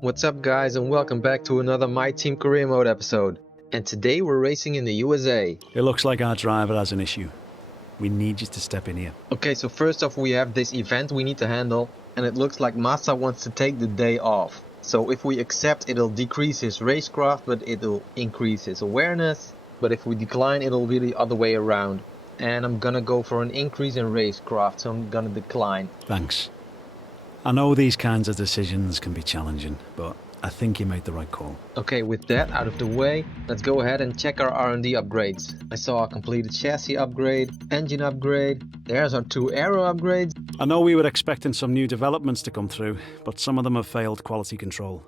What's up guys, and welcome back to another My Team Career Mode episode. And today we're racing in the USA. It looks like our driver has an issue. We need you to step in here. Okay, so first off we have this event we need to handle, and it looks like Massa wants to take the day off. So if we accept, it'll decrease his racecraft, but it'll increase his awareness. But if we decline, it'll be the other way around. And I'm gonna go for an increase in racecraft, so I'm gonna decline. Thanks. I know these kinds of decisions can be challenging, but I think you made the right call. Okay, with that out of the way, let's go ahead and check our R&D upgrades. I saw a completed chassis upgrade, engine upgrade, there's our 2 aero upgrades. I know we were expecting some new developments to come through, but some of them have failed quality control.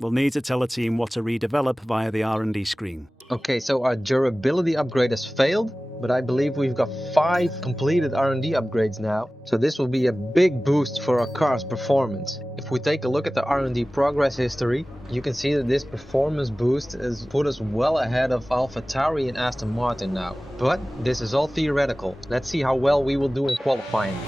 We'll need to tell the team what to redevelop via the R&D screen. Okay, so our durability upgrade has failed, but I believe we've got 5 completed R&D upgrades now. So this will be a big boost for our car's performance. If we take a look at the R&D progress history, you can see that this performance boost has put us well ahead of AlphaTauri and Aston Martin now. But this is all theoretical. Let's see how well we will do in qualifying.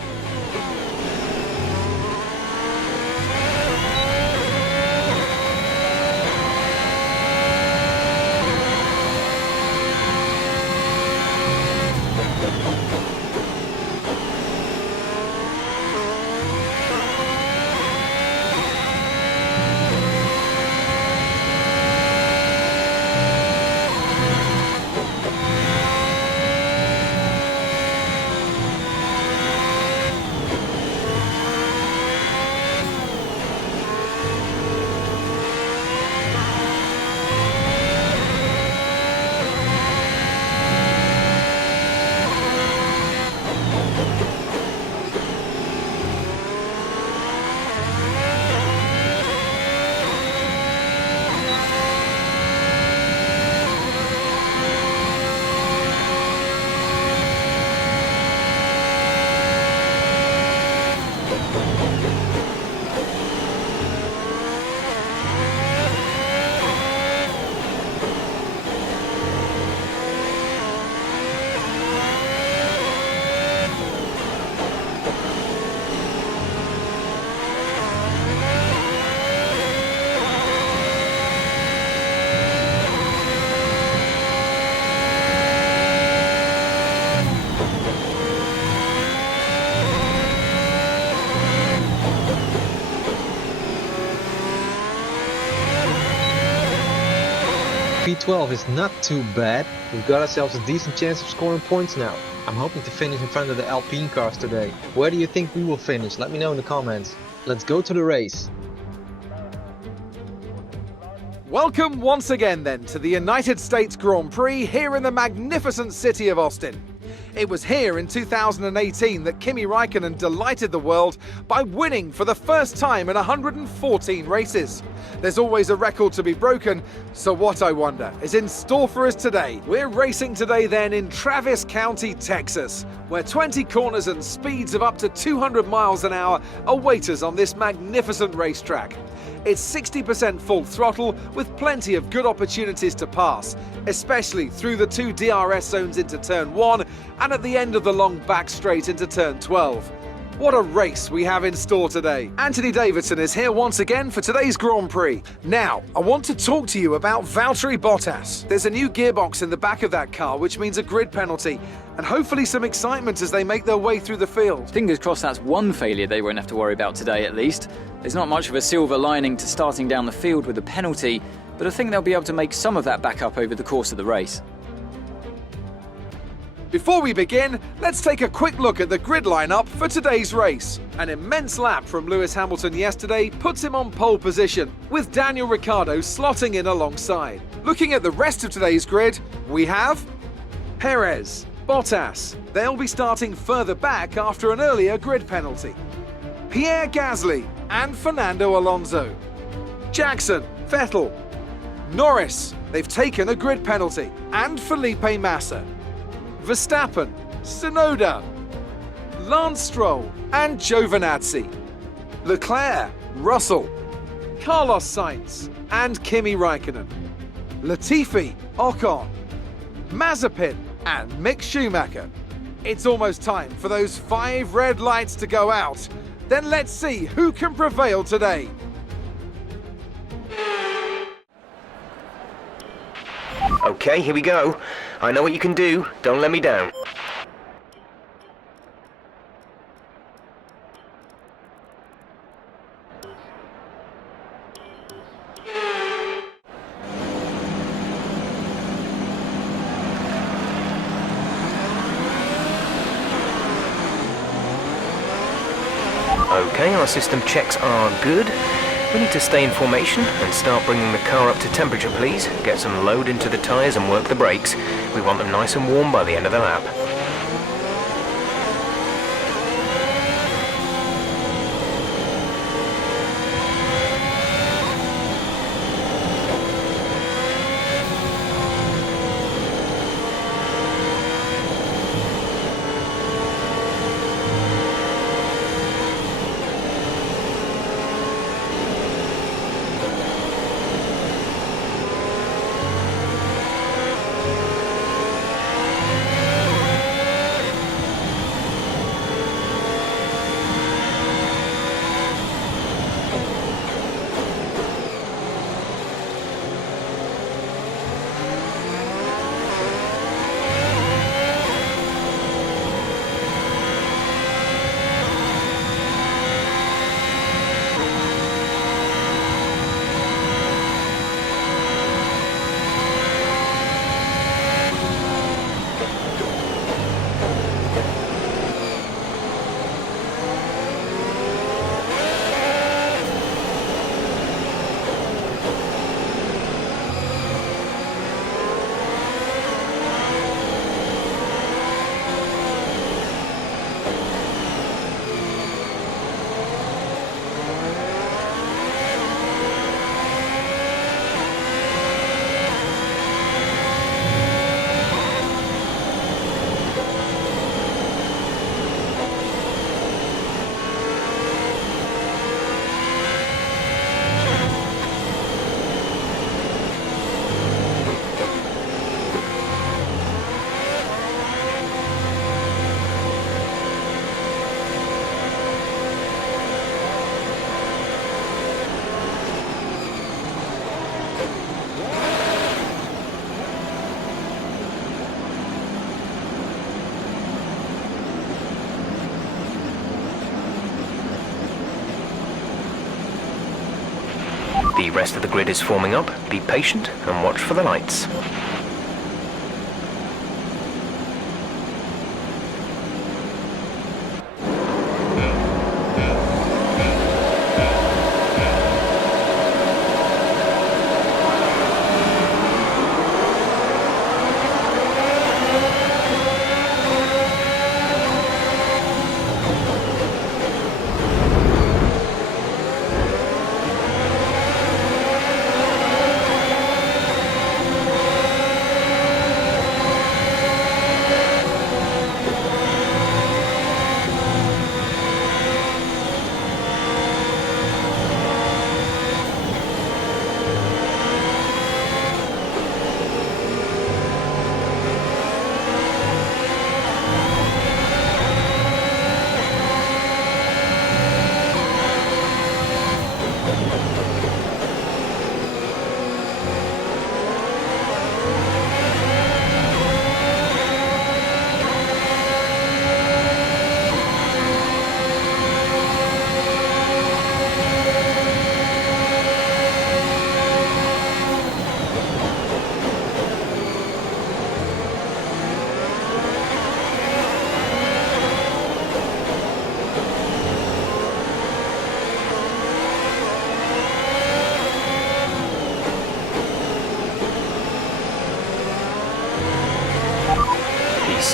P12 is not too bad. We've got ourselves a decent chance of scoring points now. I'm hoping to finish in front of the Alpine cars today. Where do you think we will finish? Let me know in the comments. Let's go to the race. Welcome once again then to the United States Grand Prix here in the magnificent city of Austin. It was here in 2018 that Kimi Räikkönen delighted the world by winning for the first time in 114 races. There's always a record to be broken, so what I wonder is in store for us today. We're racing today then in Travis County, Texas, where 20 corners and speeds of up to 200 miles an hour await us on this magnificent racetrack. It's 60% full throttle with plenty of good opportunities to pass, especially through the 2 DRS zones into turn 1 and at the end of the long back straight into turn 12. What a race we have in store today. Anthony Davidson is here once again for today's Grand Prix. Now, I want to talk to you about Valtteri Bottas. There's a new gearbox in the back of that car, which means a grid penalty, and hopefully some excitement as they make their way through the field. Fingers crossed that's one failure they won't have to worry about today at least. There's not much of a silver lining to starting down the field with a penalty, but I think they'll be able to make some of that back up over the course of the race. Before we begin, let's take a quick look at the grid lineup for today's race. An immense lap from Lewis Hamilton yesterday puts him on pole position, with Daniel Ricciardo slotting in alongside. Looking at the rest of today's grid, we have Perez, Bottas. They'll be starting further back after an earlier grid penalty. Pierre Gasly and Fernando Alonso. Jackson, Vettel. Norris, they've taken a grid penalty, and Felipe Massa. Verstappen, Tsunoda, Lance Stroll and Giovinazzi, Leclerc, Russell, Carlos Sainz and Kimi Räikkönen, Latifi, Ocon, Mazepin and Mick Schumacher. It's almost time for those 5 red lights to go out. Then let's see who can prevail today. Okay, here we go. I know what you can do. Don't let me down. Okay, our system checks are good. We need to stay in formation and start bringing the car up to temperature, please. Get some load into the tyres and work the brakes. We want them nice and warm by the end of the lap. The rest of the grid is forming up. Be patient and watch for the lights.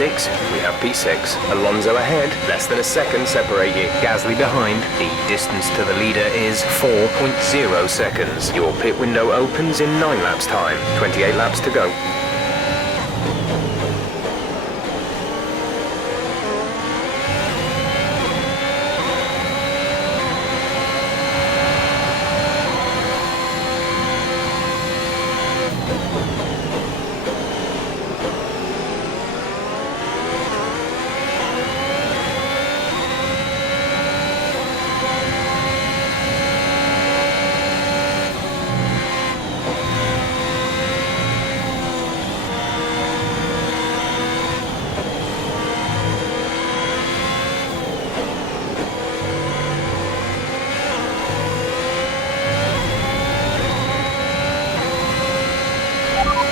P6, we have P6. Alonso ahead, less than a second separate you. Gasly behind. The distance to the leader is 4.0 seconds. Your pit window opens in 9 laps time. 28 laps to go.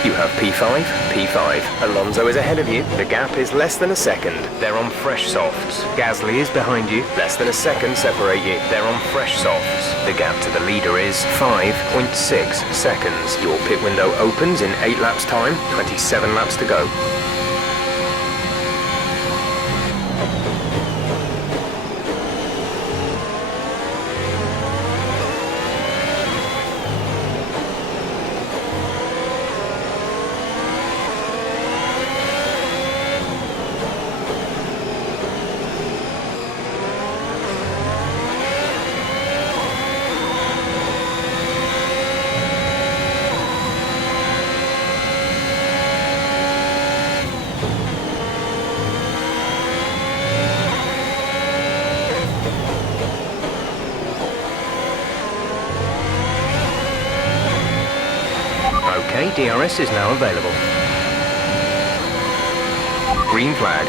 You have P5, P5. Alonso is ahead of you. The gap is less than a second. They're on fresh softs. Gasly is behind you. Less than a second separate you. They're on fresh softs. The gap to the leader is 5.6 seconds. Your pit window opens in 8 laps time, 27 laps to go. Okay, DRS is now available. Green flag.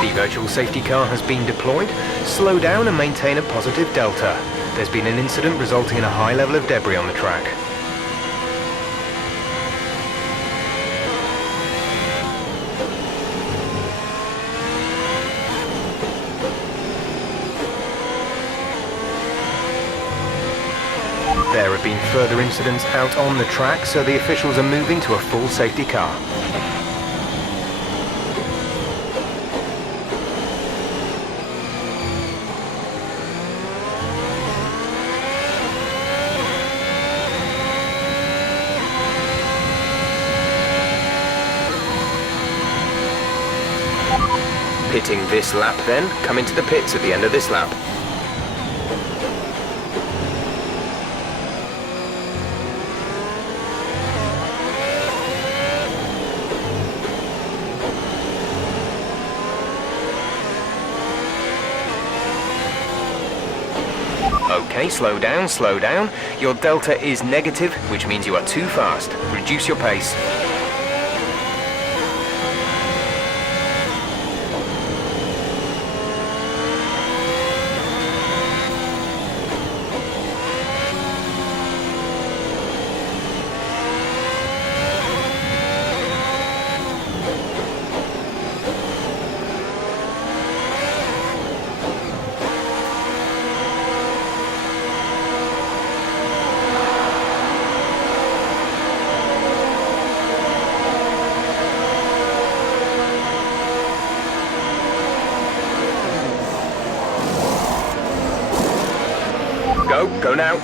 The virtual safety car has been deployed. Slow down and maintain a positive delta. There's been an incident resulting in a high level of debris on the track. There have been further incidents out on the track, so the officials are moving to a full safety car. Pitting this lap then, come into the pits at the end of this lap. Okay, slow down, slow down. Your delta is negative, which means you are too fast. Reduce your pace. Go now.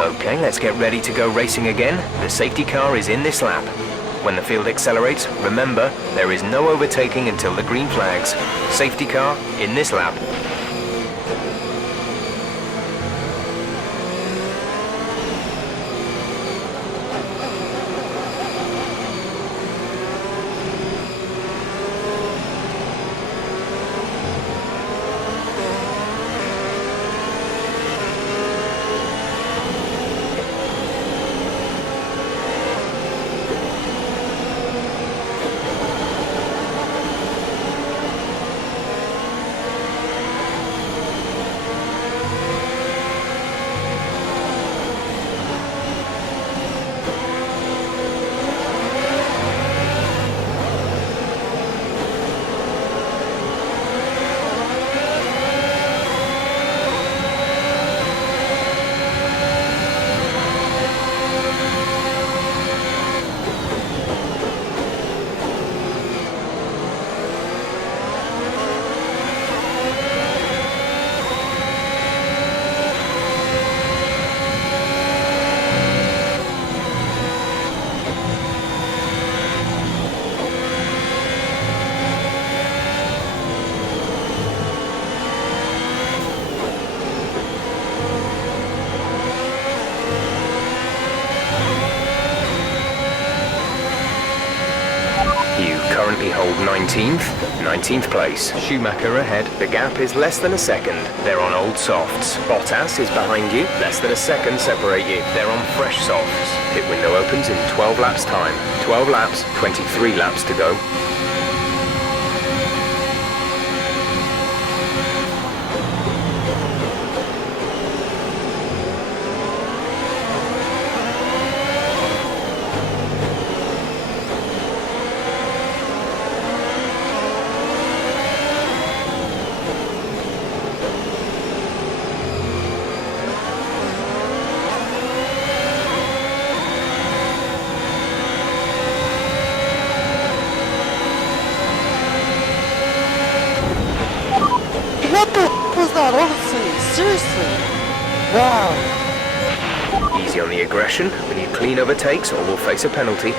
Okay, let's get ready to go racing again. The safety car is in this lap. When the field accelerates, remember, there is no overtaking until the green flags. Safety car in this lap. Currently hold 19th place. Schumacher ahead. The gap is less than a second. They're on old softs. Bottas is behind you. Less than a second separate you. They're on fresh softs. Pit window opens in 12 laps time. 12 laps, 23 laps to go. Seriously? Wow. Easy on the aggression. We need clean overtakes or we'll face a penalty.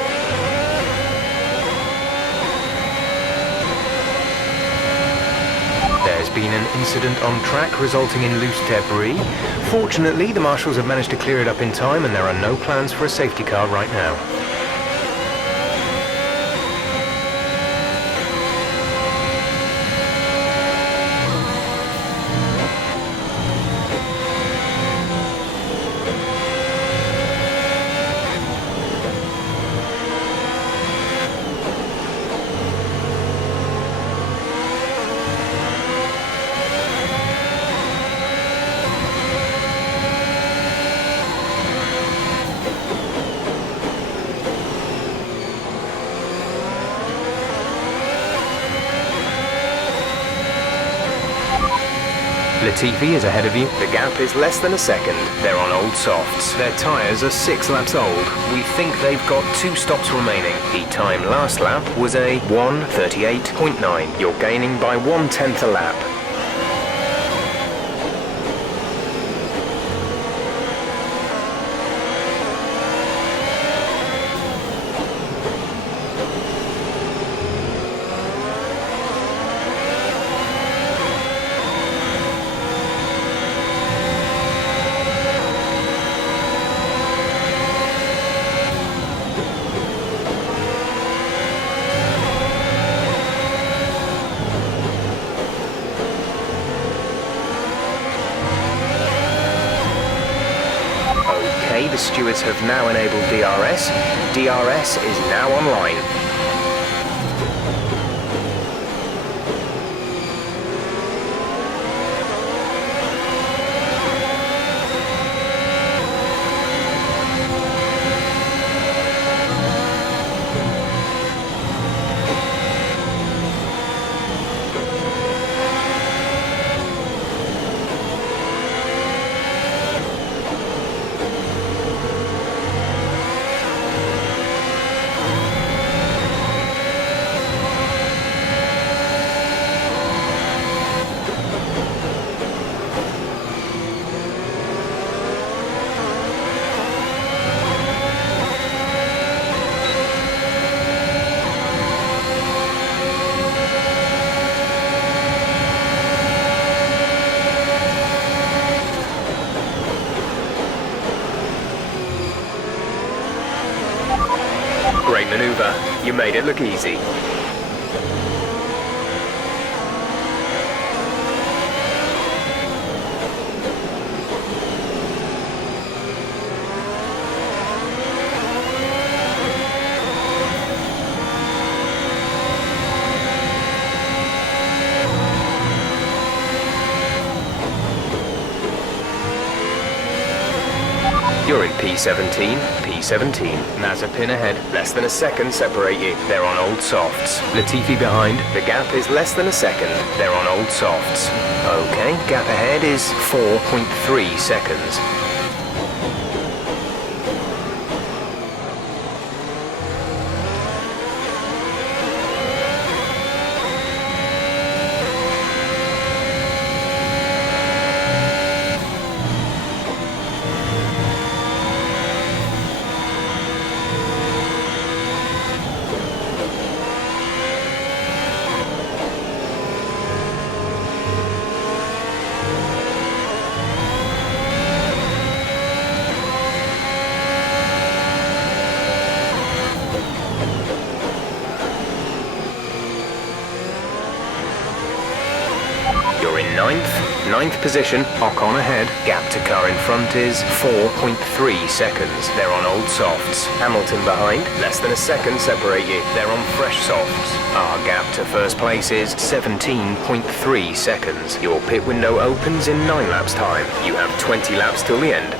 There's been an incident on track resulting in loose debris. Fortunately, the marshals have managed to clear it up in time and there are no plans for a safety car right now. Latifi is ahead of you. The gap is less than a second. They're on old softs. Their tyres are 6 laps old. We think they've got 2 stops remaining. The time last lap was a 1:38.9. You're gaining by 1/10 a lap. The stewards have now enabled DRS. DRS is now online. You made it look easy. You're in P17, P17. Mazepin ahead, less than a second separate you. They're on old softs. Latifi behind, the gap is less than a second. They're on old softs. Okay, gap ahead is 4.3 seconds. You're in ninth position, Ocon ahead. Gap to car in front is 4.3 seconds. They're on old softs. Hamilton behind, less than a second separate you. They're on fresh softs. Our gap to first place is 17.3 seconds. Your pit window opens in 9 laps time. You have 20 laps till the end.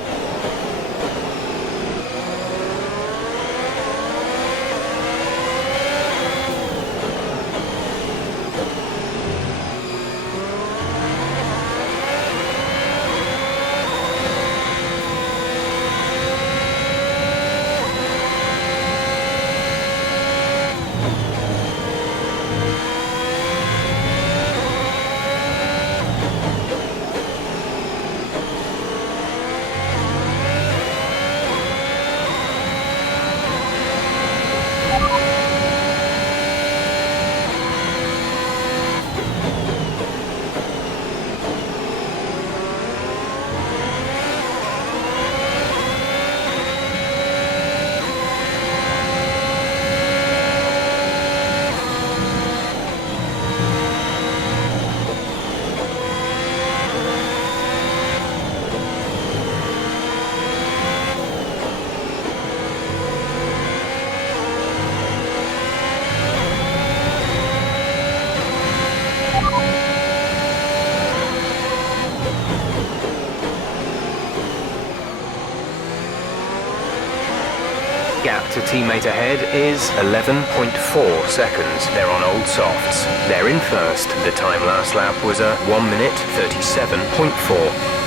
Gap to teammate ahead is 11.4 seconds. They're on old softs. They're in first. The time last lap was a 1 minute 37.4.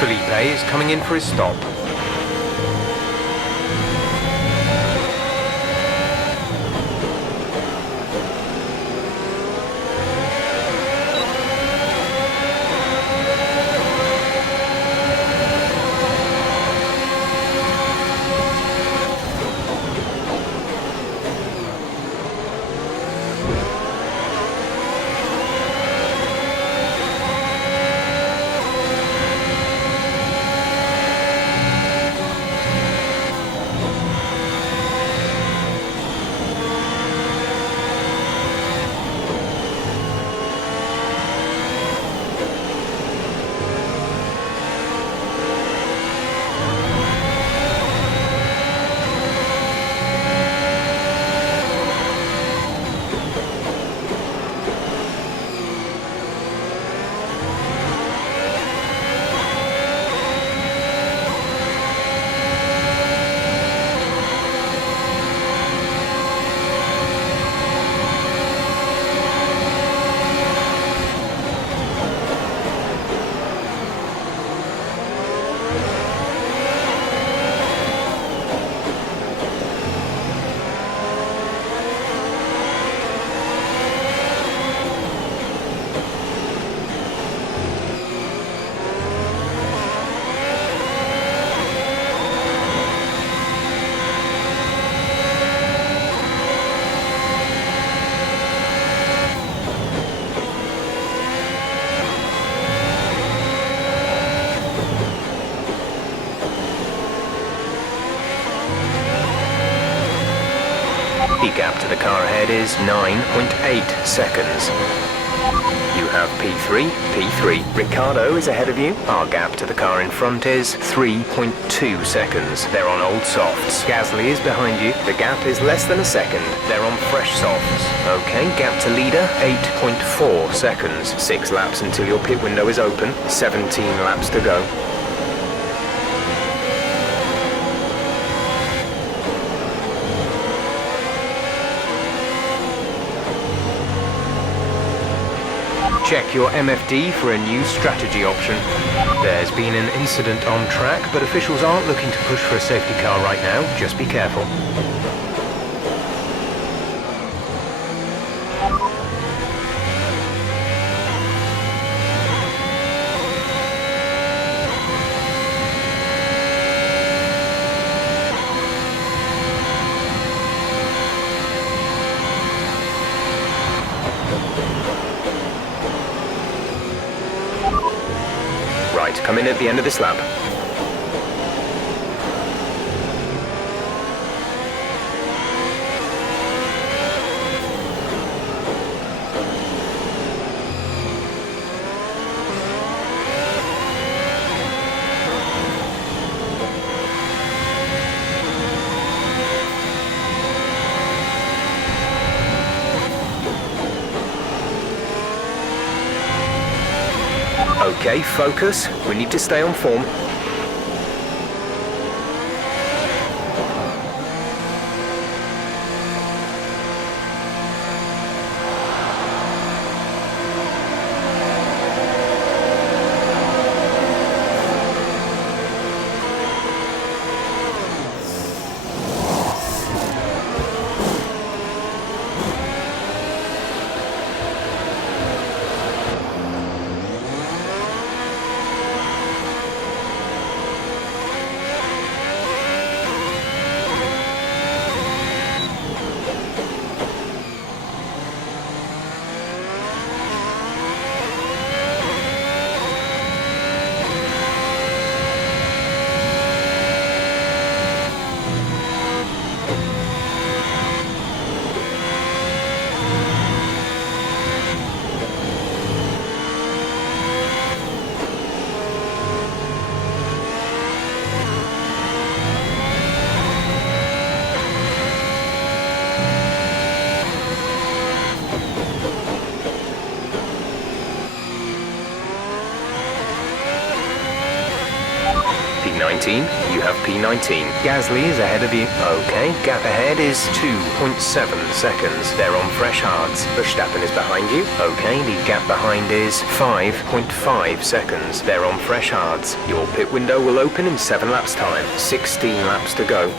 Felipe is coming in for his stop. The gap to the car ahead is 9.8 seconds. You have P3, P3. Ricardo is ahead of you. Our gap to the car in front is 3.2 seconds. They're on old softs. Gasly is behind you. The gap is less than a second. They're on fresh softs. Okay, gap to leader, 8.4 seconds. 6 laps until your pit window is open. 17 laps to go. Check your MFD for a new strategy option. There's been an incident on track, but officials aren't looking to push for a safety car right now. Just be careful. Right, come in at the end of this lap. Okay, focus. We need to stay on form. P19, you have P19. Gasly is ahead of you. Okay, gap ahead is 2.7 seconds. They're on fresh hards. Verstappen is behind you. Okay, the gap behind is 5.5 seconds. They're on fresh hards. Your pit window will open in 7 laps time. 16 laps to go.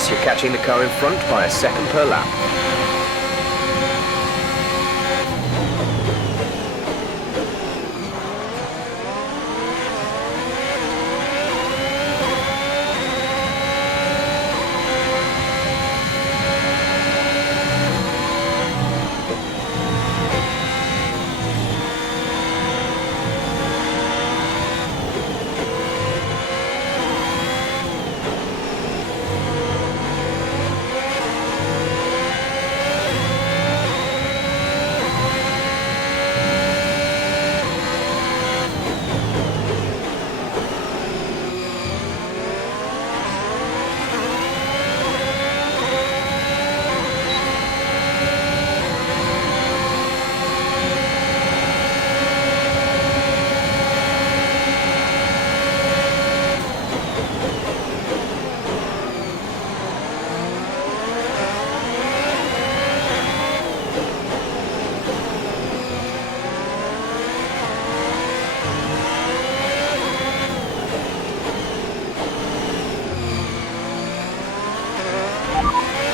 race, you're catching the car in front by a second per lap.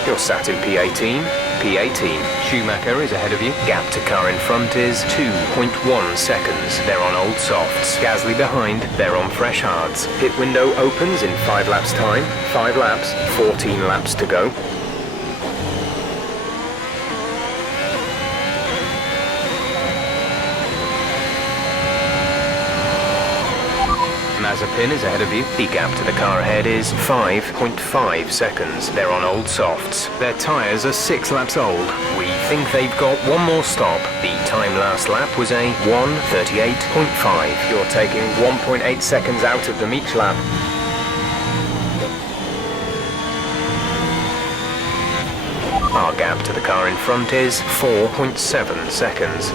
You're sat in P18. P18. Schumacher is ahead of you. Gap to car in front is 2.1 seconds. They're on old softs. Gasly behind. They're on fresh hards. Pit window opens in 5 laps time. 5 laps, 14 laps to go. Mazepin is ahead of you. The gap to the car ahead is 5.5 seconds. They're on old softs. Their tyres are 6 laps old. We think they've got one more stop. The time last lap was a 1:38.5. You're taking 1.8 seconds out of them each lap. Our gap to the car in front is 4.7 seconds.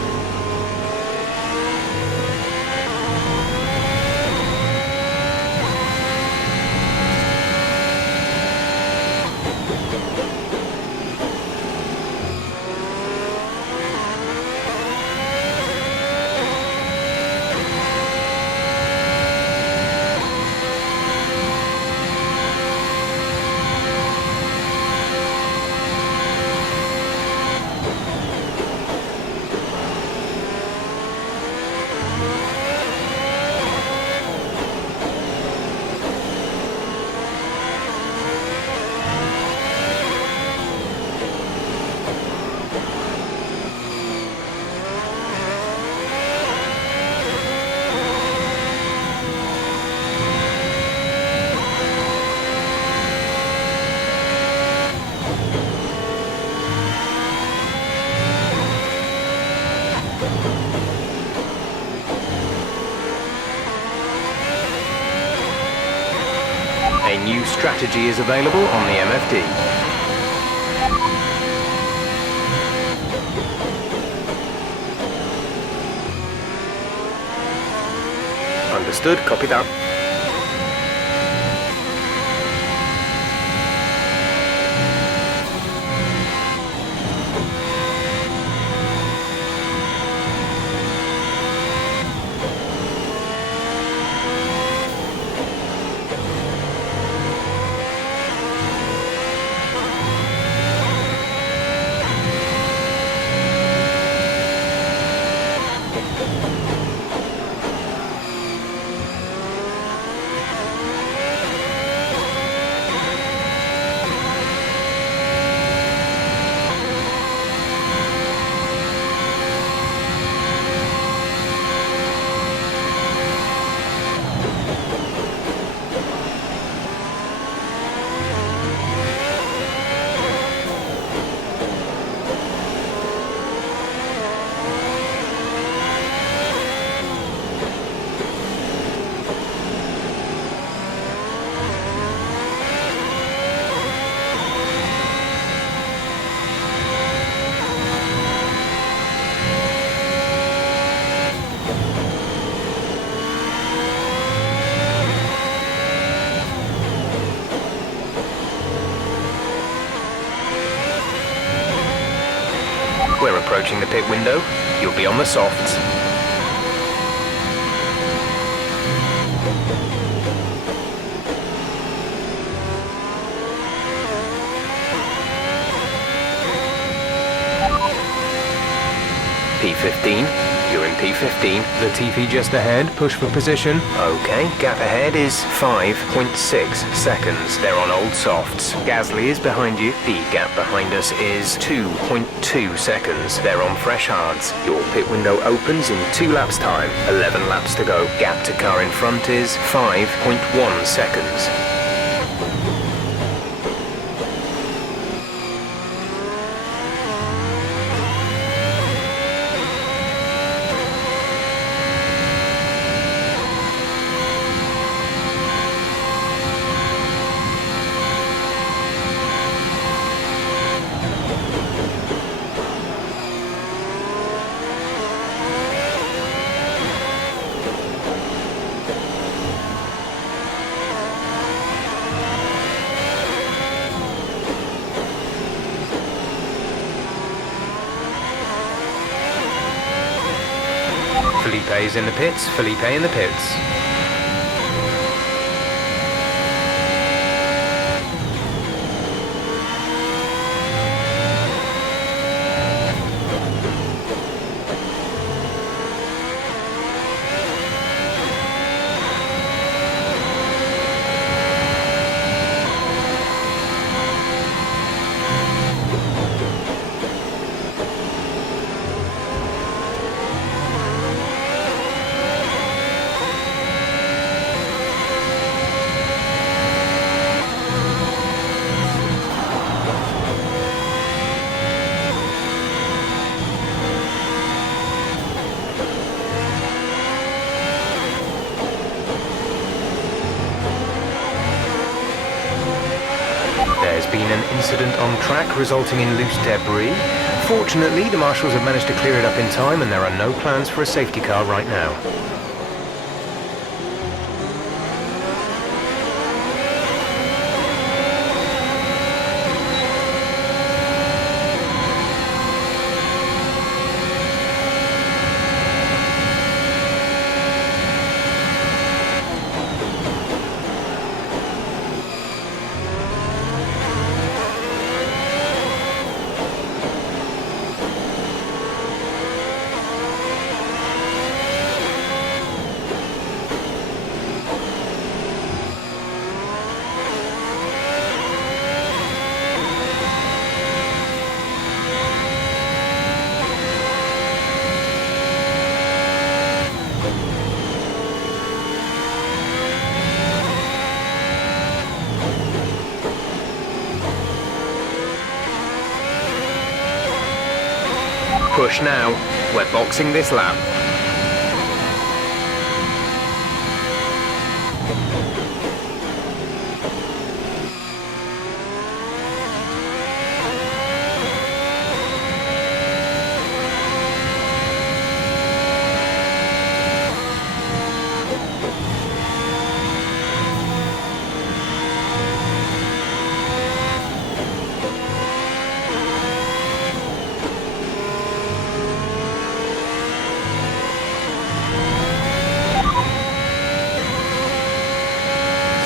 A new strategy is available on the MFD. Understood, copy that. We're approaching the pit window. You'll be on the softs. P15. You're in P15. Latifi just ahead. Push for position. Okay, gap ahead is 5.6 seconds. They're on old softs. Gasly is behind you. The gap behind us is 2.2 seconds. They're on fresh hards. Your pit window opens in 2 laps time. 11 laps to go. Gap to car in front is 5.1 seconds. Felipe's in the pits. Felipe in the pits. There's been an incident on track resulting in loose debris. Fortunately, the marshals have managed to clear it up in time and there are no plans for a safety car right now. Push now. We're boxing this lap.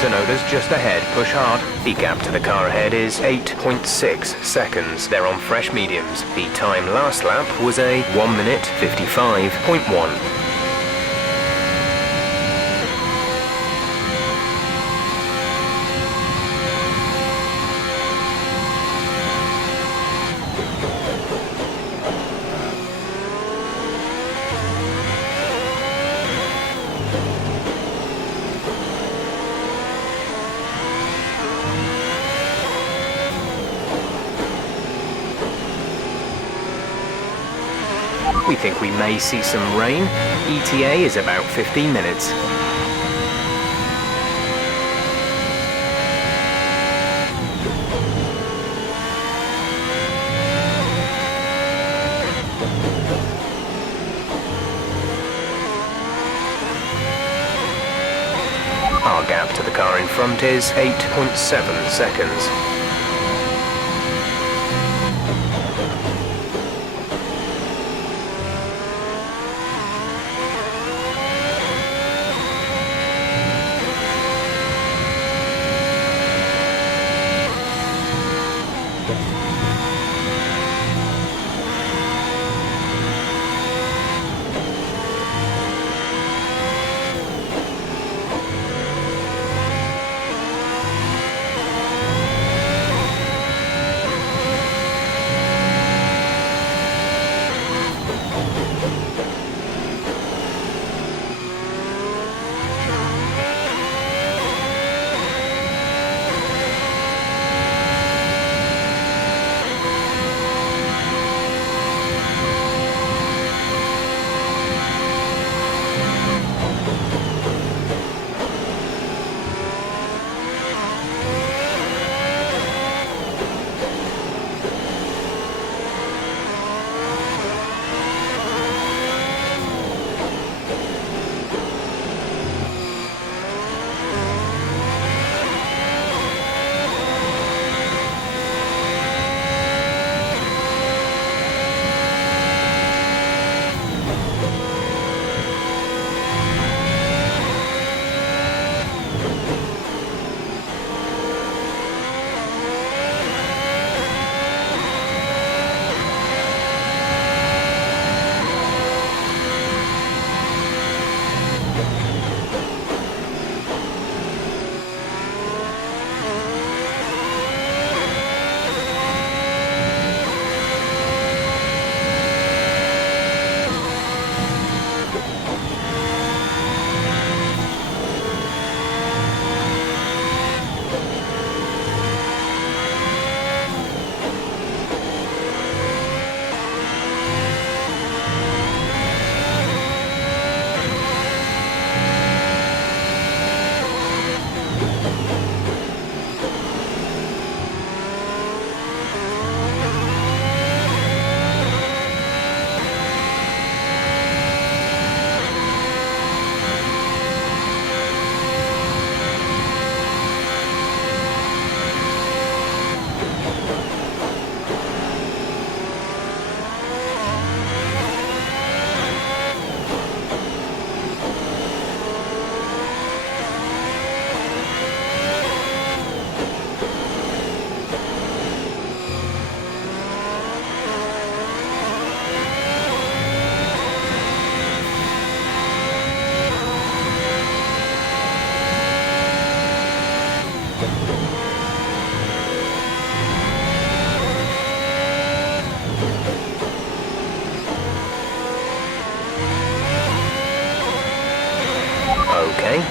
Tsunoda's just ahead, push hard. The gap to the car ahead is 8.6 seconds. They're on fresh mediums. The time last lap was a 1 minute 55.1. We think we may see some rain. ETA is about 15 minutes. Our gap to the car in front is 8.7 seconds.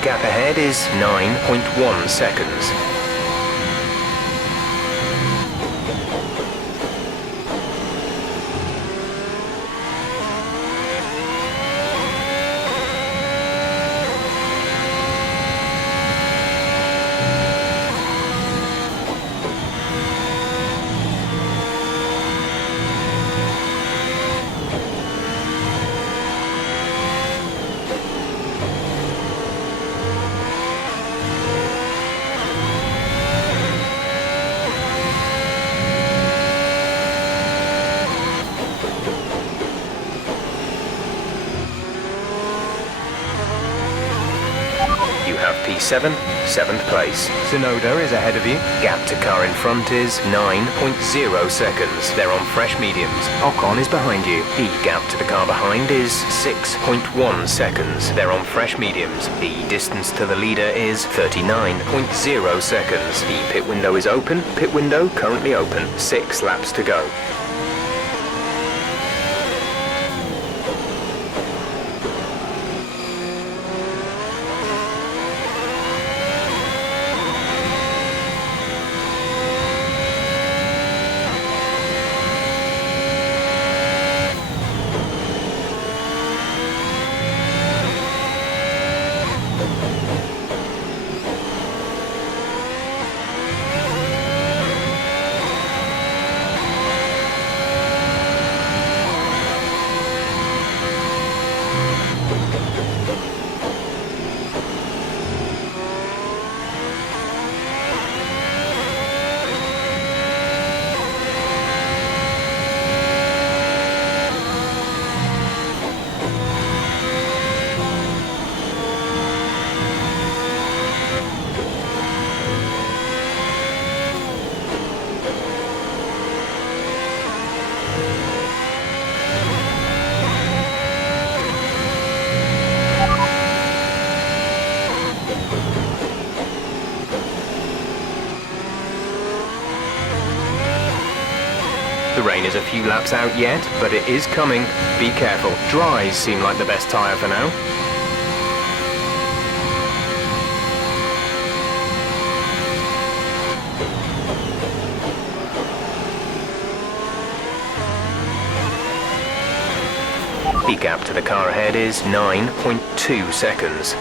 Gap ahead is 9.1 seconds. You have P7, 7th place. Sonoda is ahead of you. Gap to car in front is 9.0 seconds. They're on fresh mediums. Ocon is behind you. The gap to the car behind is 6.1 seconds. They're on fresh mediums. The distance to the leader is 39.0 seconds. The pit window is open. Pit window currently open. 6 laps to go. The rain is a few laps out yet, but it is coming. Be careful. Dries seem like the best tyre for now. The gap to the car ahead is 9.2 seconds.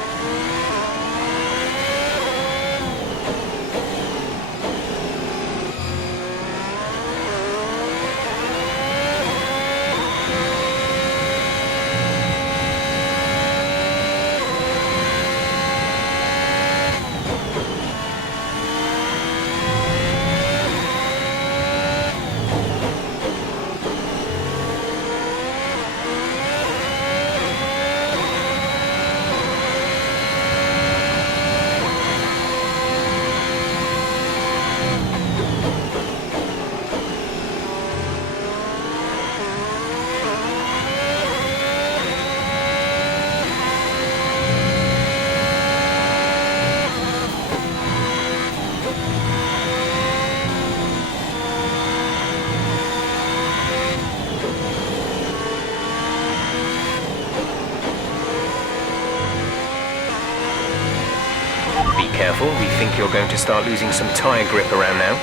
Be careful, we think you're going to start losing some tyre grip around now.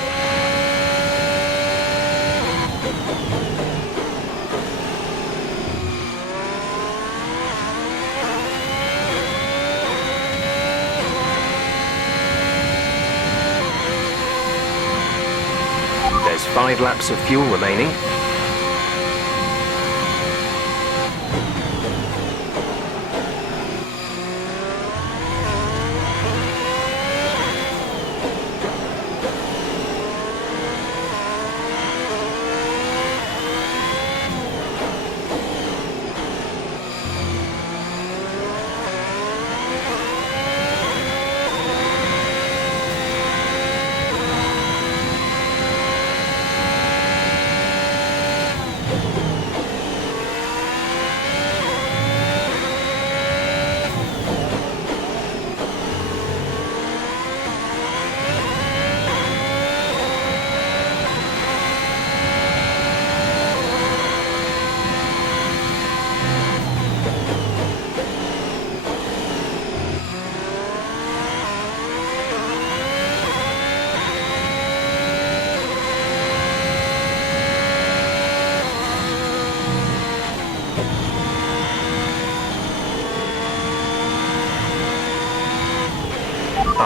There's 5 laps of fuel remaining.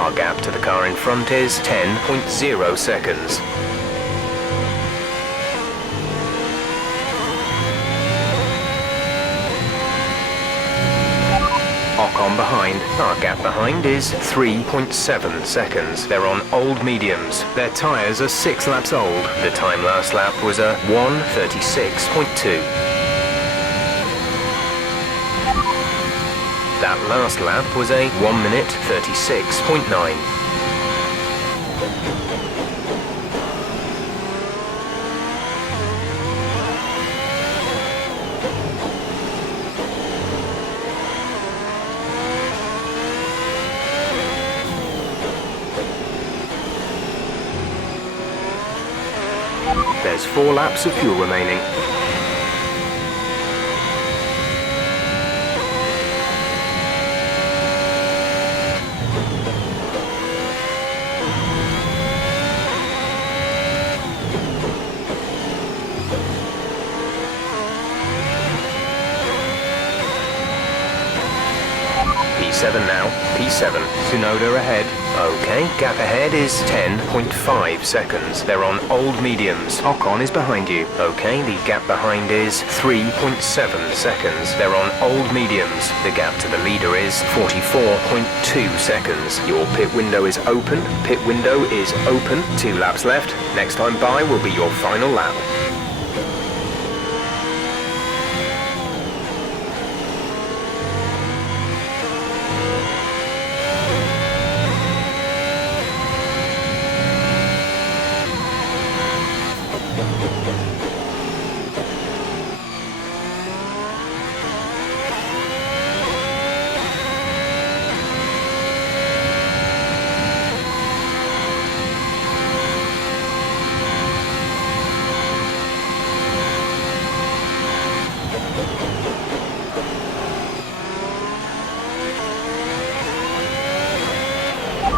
Our gap to the car in front is 10.0 seconds. Ocon behind. Our gap behind is 3.7 seconds. They're on old mediums. Their tyres are 6 laps old. The time last lap was a 1:36.2. That last lap was a 1:36.9. There's 4 laps of fuel remaining. P7 now, P7, Tsunoda ahead. Okay, gap ahead is 10.5 seconds. They're on old mediums. Ocon is behind you. Okay, the gap behind is 3.7 seconds. They're on old mediums. The gap to the leader is 44.2 seconds. Your pit window is open. Pit window is open. 2 laps left. Next time by will be your final lap.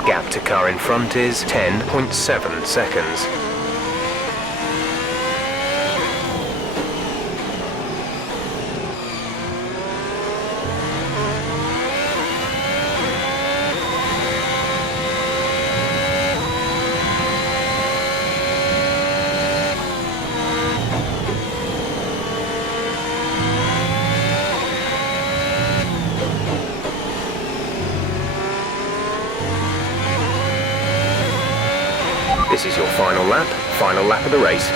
Gap to car in front is 10.7 seconds. This is your final lap of the race.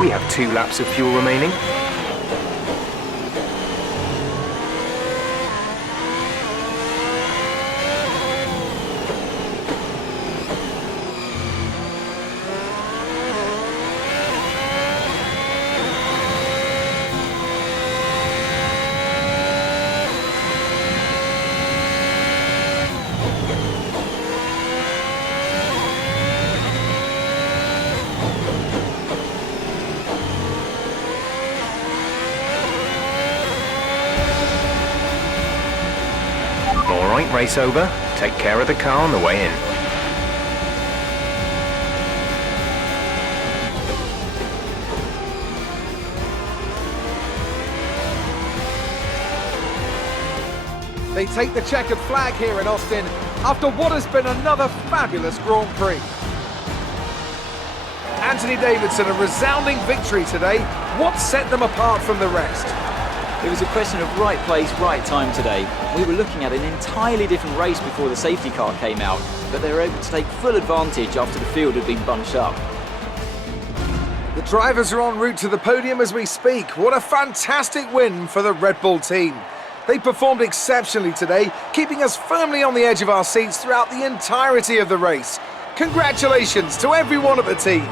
We have 2 laps of fuel remaining. Alright, race over. Take care of the car on the way in. They take the checkered flag here in Austin after what has been another fabulous Grand Prix. Anthony Davidson, a resounding victory today. What set them apart from the rest? It was a question of right place, right time today. We were looking at an entirely different race before the safety car came out, but they were able to take full advantage after the field had been bunched up. The drivers are en route to the podium as we speak. What a fantastic win for the Red Bull team. They performed exceptionally today, keeping us firmly on the edge of our seats throughout the entirety of the race. Congratulations to everyone at the team.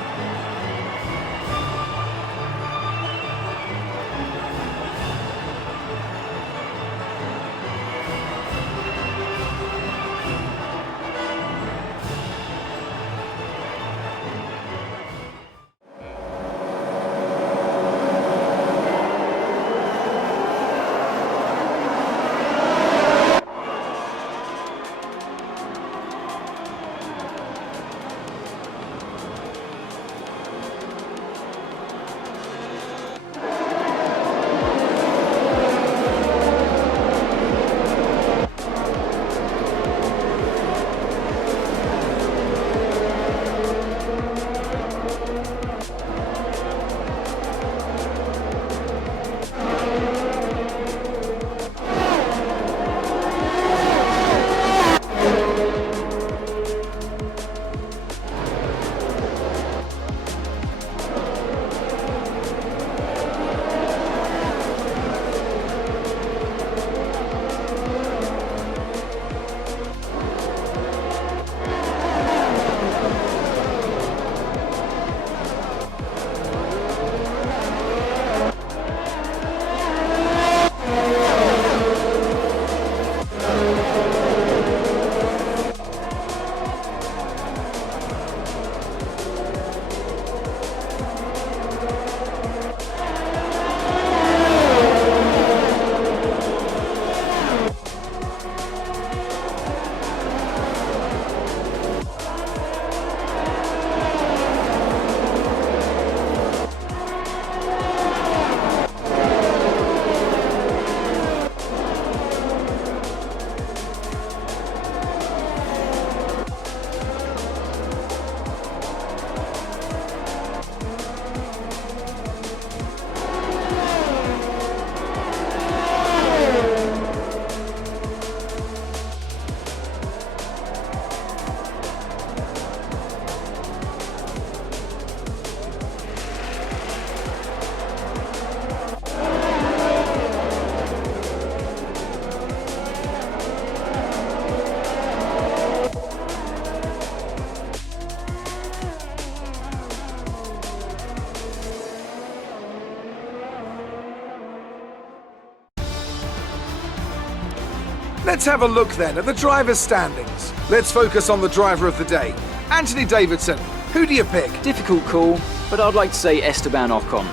Let's have a look then at the driver's standings. Let's focus on the driver of the day. Anthony Davidson, who do you pick? Difficult call, but I'd like to say Esteban Ocon.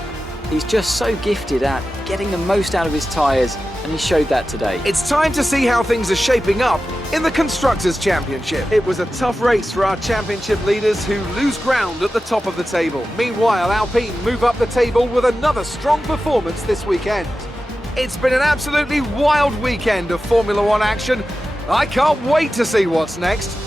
He's just so gifted at getting the most out of his tyres, and he showed that today. It's time to see how things are shaping up in the Constructors' Championship. It was a tough race for our championship leaders who lose ground at the top of the table. Meanwhile, Alpine move up the table with another strong performance this weekend. It's been an absolutely wild weekend of Formula One action. I can't wait to see what's next.